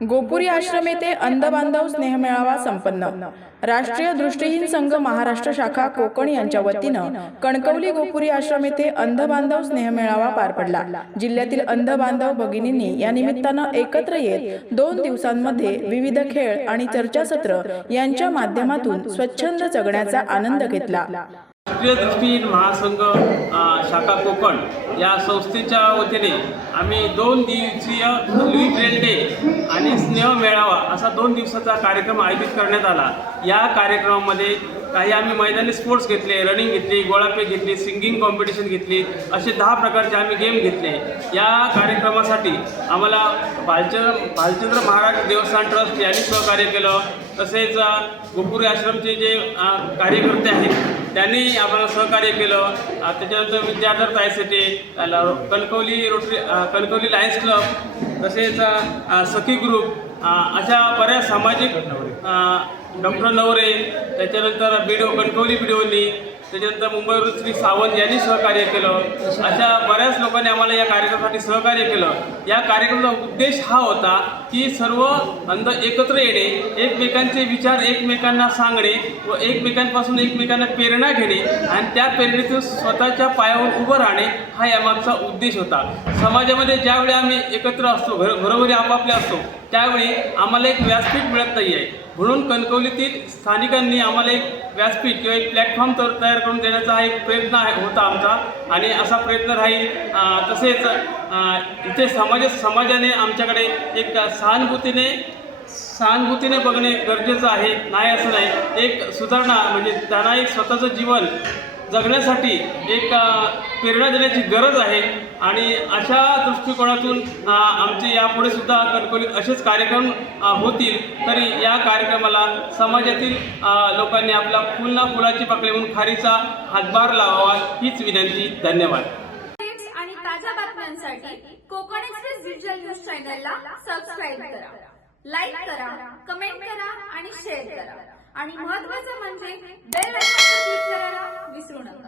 गोपुरी आश्रम येथे अंधबांधव स्नेहमेळावा संपन्न. राष्ट्रीय दृष्टीहीन संघ महाराष्ट्र शाखा कोकण यांच्या वतीनं कणकवली गोपुरी आश्रम येथे अंधबांधव स्नेहमेळावा पार पडला. जिल्ह्यातील अंधबांधव भगिनींनी या निमित्तानं एकत्र येत दोन दिवसांमध्ये विविध खेळ आणि चर्चासत्र यांच्या माध्यमातून स्वच्छंद जगण्याचा आनंद घेतला. राष्ट्रीय दृष्टीहीन महासंघ शाखा कोकण या संस्थेच्या वतीने आम्ही दोन दिवसीय लुई ब्रेल डे स्नेह मेळावा असा दोन दिवसाचा कार्यक्रम आयोजित करण्यात आला. या कार्यक्रमामध्ये काही आम्ही मैदानी स्पोर्ट्स घेतले रनिंग घेतली गोळाफेक घेतली सिंगिंग कॉम्पिटिशन घेतली असे दहा प्रकारचे आम्ही गेम घेतले. या कार्यक्रमासाठी आम्हाला भालचंद्र भालचंद्र महाराज देवस्थान ट्रस्ट यांनी सहकार्य केलं. तसेच गोपुरी आश्रमचे जे कार्यकर्ते आहेत त्यांनी आम्हाला सहकार्य केलं. त्याच्यानंतर Vidyadhar Taysete Kankavli rotary Kankavli lions club तसेच सखी ग्रुप अशा बऱ्याच सामाजिक डॉक्टर नवरे त्याच्यानंतर बीडीओ कणकवली बीडीओनी त्याच्यानंतर मुंबईवरून श्री सावंत यांनी सहकार्य केलं. अशा बऱ्याच लोकांनी आम्हाला या कार्यक्रमासाठी सहकार्य केलं. या कार्यक्रमाचा उद्देश हा होता की सर्व अंध एकत्र येणे एकमेकांचे विचार एकमेकांना सांगणे व एकमेकांपासून एकमेकांना प्रेरणा घेणे आणि त्या प्रेरणेतून स्वतःच्या पायावर उभं राहणे हा यामागचा उद्देश होता. समाजामध्ये ज्यावेळी आम्ही एकत्र असतो घर घरोघरी आपापले असतो त्यावेळी आम्हाला एक व्यासपीठ मिळत नाही आहे म्हणून कणकवलीतील स्थानिकांनी आम्हाला एक व्यासपीठ किंवा एक प्लॅटफॉर्म तर तयार करून देण्याचा हा एक प्रयत्न आहे होता आमचा. आणि असा प्रयत्न राहील तसेच इथे समाज समाजाने आमच्याकडे एक सहानुभूतीने सहानुभूतीने बघणे गरजेचं आहे. नाही असं नाही. एक सुधारणा म्हणजे त्यांना एक स्वतःचं जीवन जगण्यासाठी एक प्रेरणा देण्याची गरज आहे. आणि अशा दृष्टिकोनातून आमचे यापुढे सुद्धा कणकवलीत असेच कार्यक्रम होतील. तरी या कार्यक्रमाला समाजातील लोकांनी आपला फुल ना फुलाची पाकळी म्हणून खारीचा हातभार लावावा हीच विनंती. धन्यवाद. न्यूज चॅनलला सबस्क्राईब करा. लाईक करा कमेंट करा आणि शेअर करा. आणि महत्वाचं म्हणजे बेल क्लिक करायला विसरू नका.